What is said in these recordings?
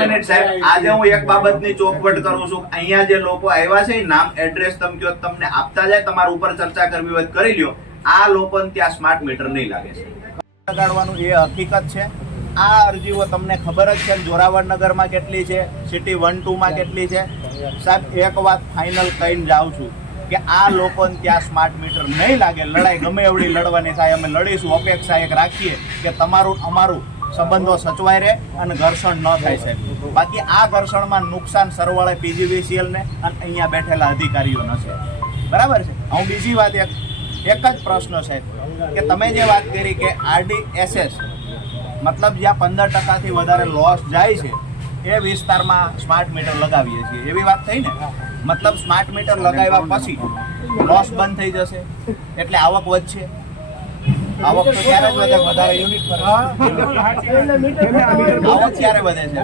Minute સાહેબ. આજે હું એક બાબતની ચોખવટ કરું છું. અહીંયા જે લોકો આવ્યા છે, નામ એડ્રેસ તમે કયો, તમને આપતા જાય, તમારા ઉપર ચર્ચા કરવી હોય કરી લ્યો. આ લોકોને ત્યાં સ્માર્ટ મીટર નહીં લાગે છે. લગાડવાનું એ હકીકત છે. આ અરજીઓ તમને ખબર જ છે જોરાવર નગરમાં કેટલી છે સિટી વન ટુ માં કેટલી છે. સાહેબ, એક વાત ફાઇનલ કહીને જાઉં છું કે આ લોકોને ત્યાં સ્માર્ટ મીટર નહીં લાગે. લડાઈ ગમે એવડી લડવાની થાય, અમે લડીશું. અપેક્ષા એક રાખીએ કે તમારું અમારું સંબંધો સચવાય રહે અને ઘર્ષણ ન થાય છે. બાકી આ ઘર્ષણમાં નુકસાન સરવાળે પીજીવીસીએલ ને અને અહીંયા બેઠેલા અધિકારીઓનો છે. બરાબર છે? હું બીજી વાત એક એક જ પ્રશ્ન છે કે તમે જે વાત કરી કે આરડીએસએસ મતલબ જ્યાં પંદર ટકાથી વધારે લોસ જાય છે, એ વિસ્તારમાં સ્માર્ટ મીટર લગાવીએ છીએ. એવી વાત થઈ ને? મતલબ સ્માર્ટ મીટર લગાવ્યા પછી લોસ બંધ થઈ જશે, એટલે આવક વધશે? આવક તો ત્યારે વધે વધારે યુનિટ પર. આવક ક્યારે વધે છે.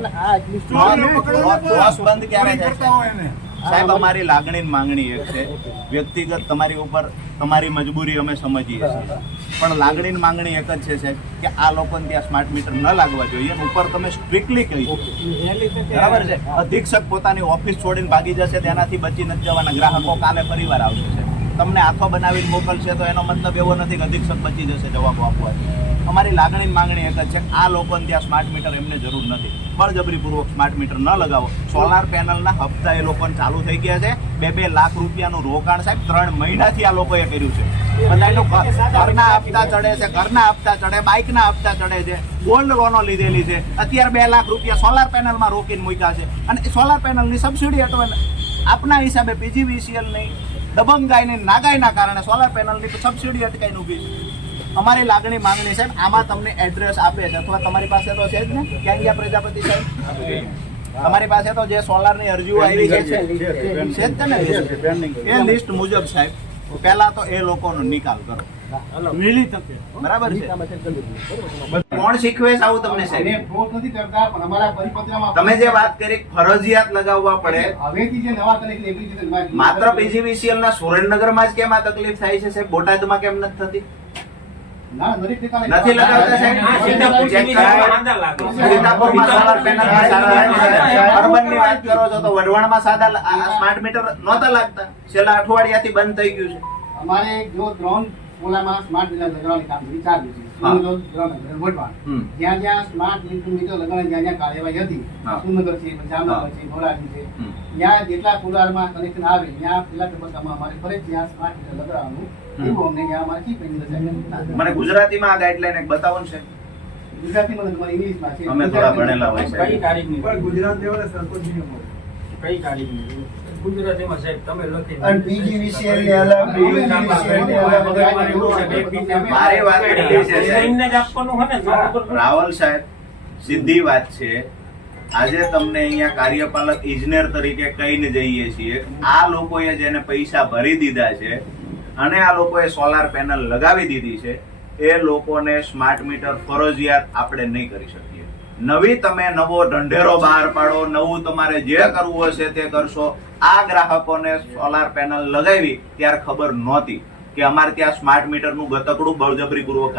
લોસ- બંધ ક્યારે થાય? સાહેબ અમારી લાગણી માંગણી એક છે. વ્યક્તિગત તમારી ઉપર તમારી મજબૂરી અમે સમજીએ છીએ. પણ લાગણી માંગણી એક જ છે સાહેબ કે આ લોકોને ત્યાં સ્માર્ટ મીટર ન લાગવા જોઈએ. ઉપર તમે સ્ટ્રિક્ટલી કહી બરાબર છે? અધિક્ષક પોતાની ઓફિસ છોડીને ભાગી જશે તેનાથી બચી નથી જવાના. ગ્રાહકો કાલે ફરીવાર આવશે તમને આખો બનાવીને મોકલશે તો એનો મતલબ એવો નથી કે અધિક્ષક બચી જશે જવાબ આપવા. અમારી લાગણી માંગણી એક જ છે, આ લોકોને ત્યાં સ્માર્ટ મીટર એમને જરૂર નથી. બળજબરીપૂર્વક સ્માર્ટ મીટર ન લગાવો. સોલાર પેનલના હપ્તા એ લોકોને ચાલુ થઈ ગયા છે. બે બે લાખ રૂપિયાનું રોકાણ સાહેબ, ત્રણ મહિનાથી આ લોકોએ કર્યું છે. બધાયનું ઘર- ઘરના હપ્તા ચડે છે, ઘરના હપ્તા ચડે, બાઇકના હપ્તા ચડે છે. ગોલ્ડ લોનો લીધેલી છે. અત્યારે બે લાખ રૂપિયા સોલાર પેનલમાં રોકીને મૂક્યા છે. અને સોલાર પેનલની સબસિડી હટવે આપના હિસાબે પીજીવીસીએલ નહીં. દબંગાઈને નાગાઈના કારણે સોલાર પેનલની તો સબસિડી અટકાઈને ઊભી છે. અમારી લાગણી માંગણી સાહેબ આમાં તમને એડ્રેસ આપે છે. અથવા તમારી પાસે તો છે જ ને ક્યાં ગયા પ્રજાપતિ સાહેબ? તમારી પાસે તો જે સોલારની અરજીઓ આવી છે છે જ ને? એ લિસ્ટ મુજબ સાહેબ પહેલા તો એ લોકોનો નિકાલ કરો. બરાબર છે? કોણ શીખવે છે આવું તમને સાહેબ? ફોર્સ નથી કરતા પણ અમારા પરિપત્રમાં તમે જે વાત કરી ફરજિયાત લગાવવા પડે. હવેથી જે નવા કનેક્શન એપ્લિકેશન માં- માત્ર પીજીવીસીએલ ના સુરેન્દ્રનગરમાં જ કેમ આ તકલીફ થાય છે સાહેબ? બોટાદમાં કેમ નથી થતી? નથી લગાવતા સાહેબ? ચેક. અર્બનની વાત કરો છો તો વઢવાણમાં સાદા સ્માર્ટ મીટર નહોતા લાગતા. છેલ્લા અઠવાડિયાથી બંધ થઈ ગયું છે. અમારે જો ત્રણ ઓલામાં સ્માર્ટ મીટર લગાવવાની કામગીરી ચાલુ છે. હા. સુરત, વઢવાણ. જ્યાં જ્યાં સ્માર્ટ મીટર મીટર જ્યાં જ્યાં કાર્યવાહી હતી. હા. છે જામનગર છે મોરારજી છે. ત્યાં જેટલા કુલારમાં કનેક્શન આવે ત્યાં પેલા તબક્કામાં અમારે ફરજિયાત સ્માર્ટ મીટર લગાવવાનું. એવું અમને ત્યાં અમારે chief engineer મને ગુજરાતીમાં આ ગાઈડલાઈન એક બતાવો છે. ગુજરાતીમાં તમારે ઇંગ્લિશમાં છે. અમે થોડા ભણેલા હોય કઈ તારીખની ગુજરાત લેવલે સરપંચ નિયમો કઈ તારીખની ગુજરાતીમાં સાહેબ તમે લખી અને મારી વાત છે. રાવલ સાહેબ સીધી વાત છે. આજે તમને અહીંયા કાર્યપાલક ઇજનેર તરીકે કહીને જઈએ છીએ. આ લોકોએ જેને પૈસા ભરી દીધા છે અને આ લોકોએ સોલાર પેનલ લગાવી દીધી છે. એ લોકોને સ્માર્ટ મીટર ફરજિયાત આપણે નહીં કરી શકીએ. નવી તમે નવો ઢંઢેરો બહાર પાડો નવું તમારે જે કરવું હશે તે કરશો. આ ગ્રાહકોને સોલાર પેનલ લગાવી, ત્યારે ખબર નહોતી કે અમારે ત્યાં સ્માર્ટ મીટરનું ગતકડું બળજબરીપૂર્વક